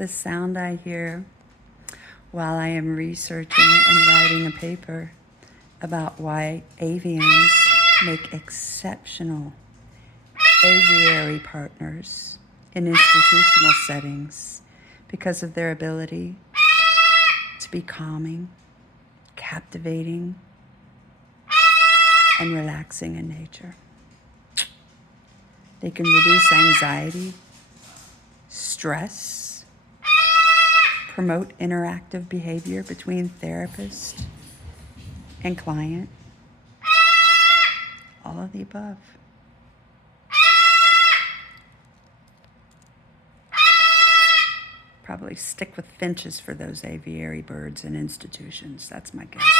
the sound I hear while I am researching and writing a paper about why avians make exceptional aviary partners in institutional settings because of their ability to be calming, captivating, and relaxing in nature. They can reduce anxiety, stress, promote interactive behavior between therapist and client, all of the above. Probably stick with finches for those aviary birds in institutions, that's my guess.